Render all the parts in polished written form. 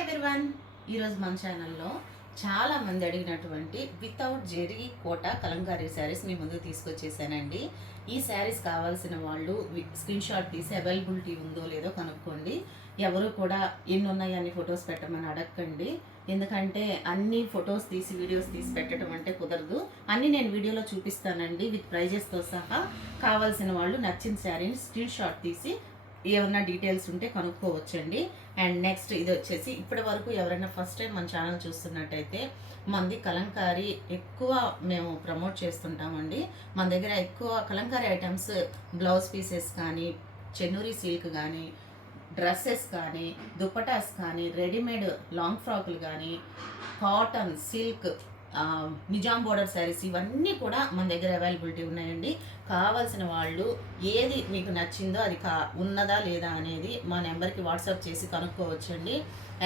Everyone, ఈరోజు మన ఛానల్లో చాలా మంది అడిగినటువంటి వితౌట్ జెరీ కోటా కలంకారీ శారీస్ మీ ముందుకు తీసుకొచ్చేసానండి. ఈ శారీస్ కావాల్సిన వాళ్ళు స్క్రీన్ షాట్ తీసి అవైలబిలిటీ ఉందో లేదో కనుక్కోండి. ఎవరు కూడా ఎన్ని ఉన్నాయి అన్ని ఫొటోస్ పెట్టమని అడగండి. ఎందుకంటే అన్ని ఫొటోస్ తీసి వీడియోస్ తీసి పెట్టడం అంటే కుదరదు. అన్నీ నేను వీడియోలో చూపిస్తానండి విత్ ప్రైజెస్తో సహా. కావాల్సిన వాళ్ళు నచ్చిన శారీని స్క్రీన్ షాట్ తీసి ఏమన్నా డీటెయిల్స్ ఉంటే కనుక్కోవచ్చండి. అండ్ నెక్స్ట్ ఇది వచ్చేసి ఇప్పటి వరకు ఎవరైనా ఫస్ట్ టైం మన ఛానల్ చూస్తున్నట్టయితే మనది కలంకారీ ఎక్కువ మేము ప్రమోట్ చేస్తుంటామండి. మన దగ్గర ఎక్కువ కలంకారీ ఐటమ్స్, బ్లౌజ్ పీసెస్ కానీ, చెన్నూరి సిల్క్ కానీ, డ్రెస్సెస్ కానీ, దుపటాస్ కానీ, రెడీమేడ్ లాంగ్ ఫ్రాకులు కానీ, cotton, silk, Nizam border saris ఇవన్నీ కూడా మన దగ్గర అవైలబిలిటీ ఉన్నాయండి. కావాల్సిన వాళ్ళు ఏది మీకు నచ్చిందో అది ఉన్నదా లేదా అనేది మా నెంబర్కి వాట్సాప్ చేసి కనుక్కోవచ్చండి.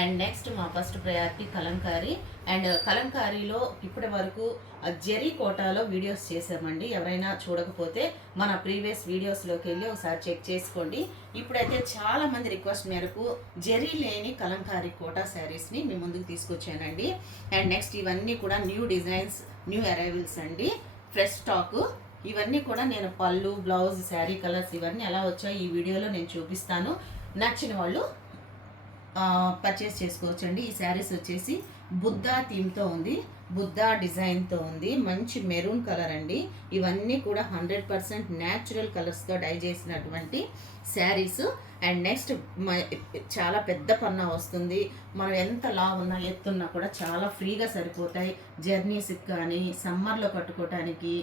అండ్ నెక్స్ట్ మా ఫస్ట్ ప్రయారిటీ కలంకారీ. అండ్ కలంకారీలో ఇప్పటి వరకు జెరీ కోటాలో వీడియోస్ చేసామండి. ఎవరైనా చూడకపోతే మన ప్రీవియస్ వీడియోస్లోకి వెళ్ళి ఒకసారి చెక్ చేసుకోండి. ఇప్పుడైతే చాలామంది రిక్వెస్ట్ మేరకు జెరీ లేని కలంకారీ కోటా శారీస్ని మీ ముందుకు తీసుకొచ్చానండి. అండ్ నెక్స్ట్ ఇవన్నీ కూడా న్యూ డిజైన్స్, న్యూ అరైవల్స్ అండి, ఫ్రెష్ స్టాకు. ఇవన్నీ కూడా నేను పళ్ళు, బ్లౌజ్, శారీ కలర్స్ ఇవన్నీ ఎలా వచ్చాయో ఈ వీడియోలో నేను చూపిస్తాను. నచ్చిన వాళ్ళు పర్చేస్ చేసుకోవచ్చండి. ఈ శారీస్ వచ్చేసి బుద్ధా థీమ్తో ఉంది, బుద్ధా డిజైన్తో ఉంది. మంచి మెరూన్ కలర్ అండి. ఇవన్నీ కూడా 100% న్యాచురల్ కలర్స్తో డై చేసినటువంటి శారీస్. అండ్ నెక్స్ట్ చాలా పెద్ద పన్నా వస్తుంది. మనం ఎంత లా ఉన్నా ఎత్తున్నా కూడా చాలా ఫ్రీగా సరిపోతాయి. జర్నీస్కి కానీ, సమ్మర్లో కట్టుకోవటానికి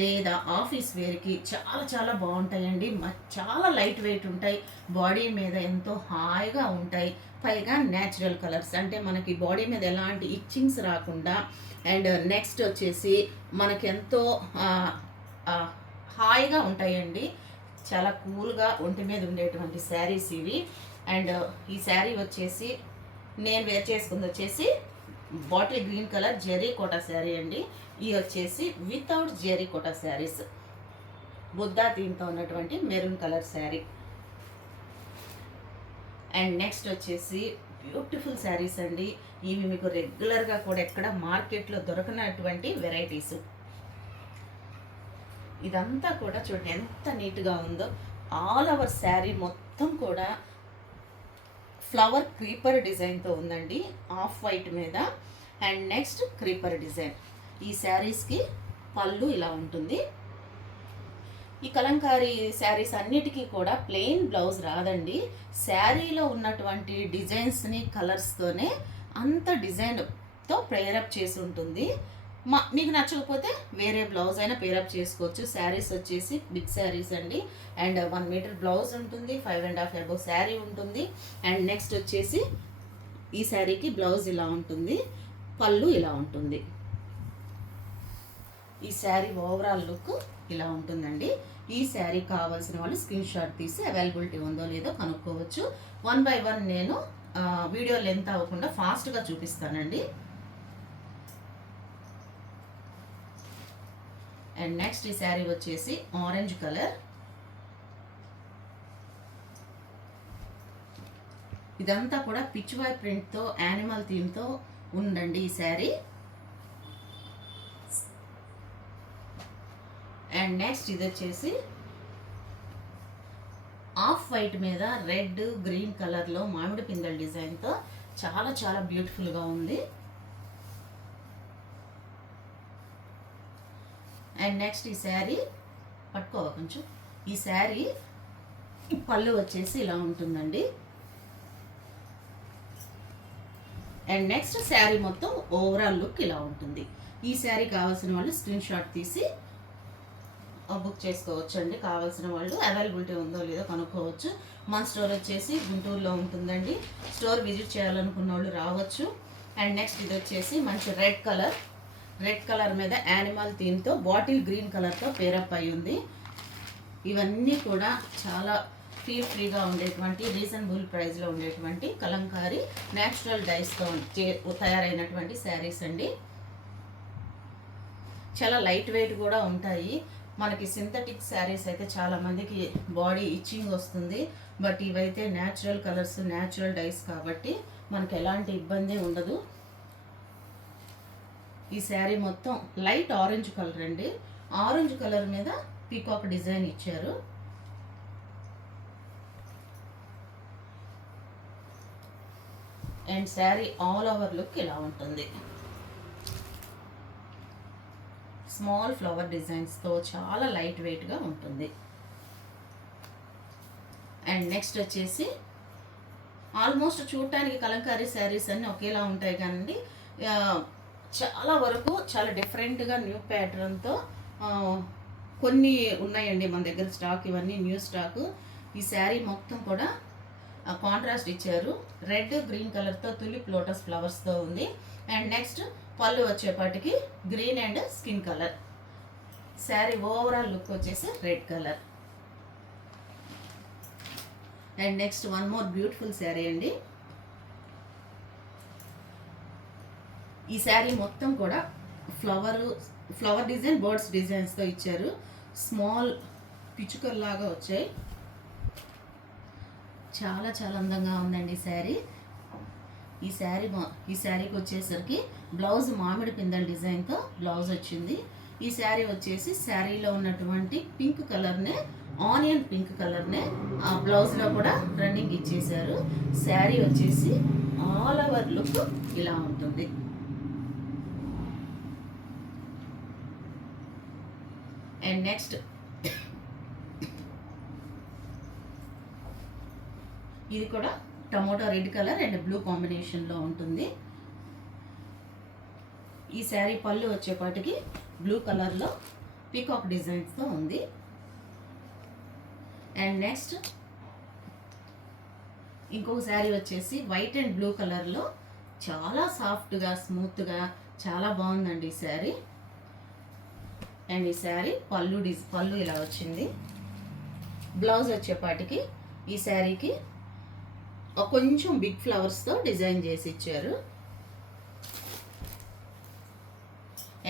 లేదా ఆఫీస్ వేర్కి చాలా చాలా బాగుంటాయండి. చాలా లైట్ వెయిట్ ఉంటాయి, బాడీ మీద ఎంతో హాయిగా ఉంటాయి. పైగా న్యాచురల్ కలర్స్ అంటే మనకి బాడీ మీద ఎలాంటి ఇచ్చింగ్స్ రాకుండా. అండ్ నెక్స్ట్ వచ్చేసి మనకెంతో హాయిగా ఉంటాయండి. చాలా కూల్గా ఒంటి మీద ఉండేటువంటి శారీస్ ఇవి. అండ్ ఈ శారీ వచ్చేసి నేను వేర్ చేసుకుంది వచ్చేసి bottle green colour zari Kota sari అండి. ఇది వచ్చేసి వితౌట్ జెరీ కోటా శారీస్, బుద్ధా థీమ్తో ఉన్నటువంటి maroon colour sari. And next వచ్చేసి బ్యూటిఫుల్ శారీస్ అండి. ఇవి మీకు రెగ్యులర్గా కూడా ఎక్కడ మార్కెట్లో దొరకనటువంటి వెరైటీస్. ఇదంతా కూడా చూడండి ఎంత నీట్గా ఉందో. ఆల్ ఓవర్ శారీ మొత్తం కూడా ఫ్లవర్ క్రీపర్ డిజైన్తో ఉందండి, ఆఫ్ వైట్ మీద. And next creeper design. ఈ శారీస్కి పళ్ళు ఇలా ఉంటుంది. ఈ కలంకారీ శారీస్ అన్నిటికీ కూడా ప్లెయిన్ బ్లౌజ్ రాదండి. శారీలో ఉన్నటువంటి డిజైన్స్ని కలర్స్తోనే అంత డిజైన్తో పేరప్ చేసి ఉంటుంది. మీకు నచ్చకపోతే వేరే బ్లౌజ్ అయినా పేరప్ చేసుకోవచ్చు. శారీస్ వచ్చేసి బిగ్ శారీస్ అండి. అండ్ 1 మీటర్ బ్లౌజ్ ఉంటుంది, 5.5 అబోవ్ శారీ ఉంటుంది. అండ్ నెక్స్ట్ వచ్చేసి ఈ శారీకి బ్లౌజ్ ఇలా ఉంటుంది, పళ్ళు ఇలా ఉంటుంది. ఈ శారీ ఓవరాల్ లుక్ ఇలా ఉంటుందండి. ఈ శారీ కావాల్సిన వాళ్ళు స్క్రీన్ షాట్ తీసి అవైలబిలిటీ ఉందో లేదో కనుక్కోవచ్చు. 1 by 1 నేను వీడియో లెంత్ అవ్వకుండా ఫాస్ట్గా చూపిస్తానండి. అండ్ నెక్స్ట్ ఈ శారీ వచ్చేసి ఆరెంజ్ కలర్. ఇదంతా కూడా పిచ్ వై ప్రింట్తో, యానిమల్ థీమ్తో ఉందండి ఈ శారీ. అండ్ నెక్స్ట్ ఇది వచ్చేసి ఆఫ్ వైట్ మీద రెడ్, గ్రీన్ కలర్లో మామిడి పిందెల డిజైన్తో చాలా చాలా బ్యూటిఫుల్గా ఉంది. అండ్ నెక్స్ట్ ఈ శారీ పట్టుకోవాలి కొంచెం. ఈ శారీ పళ్ళు వచ్చేసి ఇలా ఉంటుందండి. అండ్ నెక్స్ట్ శారీ మొత్తం ఓవరాల్ లుక్ ఇలా ఉంటుంది. ఈ శారీ కావాల్సిన వాళ్ళు స్క్రీన్ షాట్ తీసి బుక్ చేసుకోవచ్చు అండి. కావాల్సిన వాళ్ళు అవైలబిలిటీ ఉందో లేదో కనుక్కోవచ్చు. మన స్టోర్ వచ్చేసి గుంటూరులో ఉంటుందండి. స్టోర్ విజిట్ చేయాలనుకున్న వాళ్ళు రావచ్చు. అండ్ నెక్స్ట్ ఇది వచ్చేసి మంచి రెడ్ కలర్ మీద యానిమల్ థీమ్తో బాటిల్ గ్రీన్ కలర్తో పేరప్ అయి ఉంది. ఇవన్నీ కూడా చాలా ఫ్రీగా ఉండేటువంటి, రీజనబుల్ ప్రైస్లో ఉండేటువంటి కలంకారీ న్యాచురల్ డైస్తో తయారైనటువంటి శారీస్ అండి. చాలా లైట్ వెయిట్ కూడా ఉంటాయి. మనకి సింథటిక్ శారీస్ అయితే చాలామందికి బాడీ ఇచ్చింగ్ వస్తుంది. బట్ ఇవైతే న్యాచురల్ కలర్స్, న్యాచురల్ డైస్ కాబట్టి మనకు ఎలాంటి ఇబ్బంది ఉండదు. ఈ శారీ మొత్తం లైట్ ఆరెంజ్ కలర్ అండి. ఆరెంజ్ కలర్ మీద పీకాక్ డిజైన్ ఇచ్చారు. And sari all over look ఇలా ఉంటుంది. స్మాల్ ఫ్లవర్ డిజైన్స్తో చాలా లైట్ వెయిట్గా ఉంటుంది. అండ్ నెక్స్ట్ వచ్చేసి ఆల్మోస్ట్ చూడటానికి కలంకారీ శారీస్ అన్నీ ఒకేలా ఉంటాయి కానీ చాలా వరకు చాలా డిఫరెంట్గా న్యూ ప్యాటర్న్తో కొన్ని ఉన్నాయండి మన దగ్గర స్టాక్. ఇవన్నీ న్యూ స్టాక్. ఈ శారీ మొత్తం కూడా కాంట్రాస్ట్ ఇచ్చారు. రెడ్ గ్రీన్ కలర్తో తులిప్ లోటస్ ఫ్లవర్స్తో ఉంది. అండ్ నెక్స్ట్ పళ్ళు వచ్చేపాటికి green and skin colour. Sari overall look వచ్చేసి red colour. And next one more beautiful sari అండి. ఈ శారీ మొత్తం కూడా ఫ్లవర్ డిజైన్, బర్డ్స్ డిజైన్స్తో ఇచ్చారు. స్మాల్ పిచ్చుకల్లాగా వచ్చాయి. చాలా చాలా అందంగా ఉందండి ఈ శారీ. ఈ శారీకి వచ్చేసరికి బ్లౌజ్ మామిడి పిందెల డిజైన్తో బ్లౌజ్ వచ్చింది. ఈ శారీ వచ్చేసి శారీలో ఉన్నటువంటి పింక్ కలర్నే, ఆనియన్ పింక్ కలర్నే ఆ బ్లౌజ్లో కూడా రన్నింగ్ ఇచ్చేసారు. శారీ వచ్చేసి ఆల్ ఓవర్ లుక్ ఇలా ఉంటుంది. అండ్ నెక్స్ట్ ఇది కూడా tomato red colour and blue కాంబినేషన్లో ఉంటుంది. ఈ శారీ పళ్ళు వచ్చేపాటికి బ్లూ కలర్లో పీకాక్ డిజైన్స్తో ఉంది. అండ్ నెక్స్ట్ ఇంకొక శారీ వచ్చేసి వైట్ అండ్ బ్లూ కలర్లో చాలా సాఫ్ట్గా స్మూత్గా చాలా బాగుందండి ఈ శారీ. అండ్ ఈ శారీ పళ్ళు ఇలా వచ్చింది. బ్లౌజ్ వచ్చేపాటికి ఈ శారీకి కొంచెం బిగ్ ఫ్లవర్స్తో డిజైన్ చేసి ఇచ్చారు.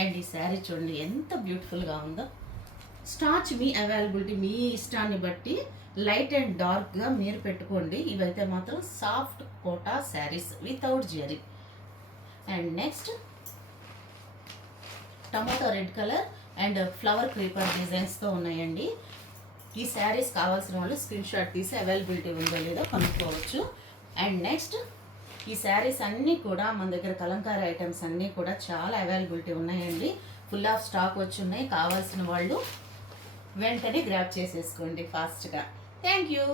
అండ్ ఈ శారీ చూడండి ఎంత బ్యూటిఫుల్గా ఉందో. స్టార్చ్ మీ అవైలబిలిటీ, మీ ఇష్టాన్ని బట్టి లైట్ అండ్ డార్క్గా మీరు పెట్టుకోండి. ఇవైతే మాత్రం soft Kota saris without zari. And next tomato red colour and flower creeper డిజైన్స్తో ఉన్నాయండి. ఈ శారీస్ కావాల్సిన వాళ్ళు స్క్రీన్ షాట్ తీసి అవైలబిలిటీ ఉందో లేదో కనుక్కోవచ్చు. అండ్ నెక్స్ట్ ఈ శారీస్ అన్నీ కూడా మన దగ్గర కలంకారీ ఐటమ్స్ అన్నీ కూడా చాలా అవైలబిలిటీ ఉన్నాయండి. ఫుల్ ఆఫ్ స్టాక్ వచ్చి ఉన్నాయి. కావాల్సిన వాళ్ళు వెంటనే గ్రాబ్ చేసేసుకోండి ఫాస్ట్గా. Thank you.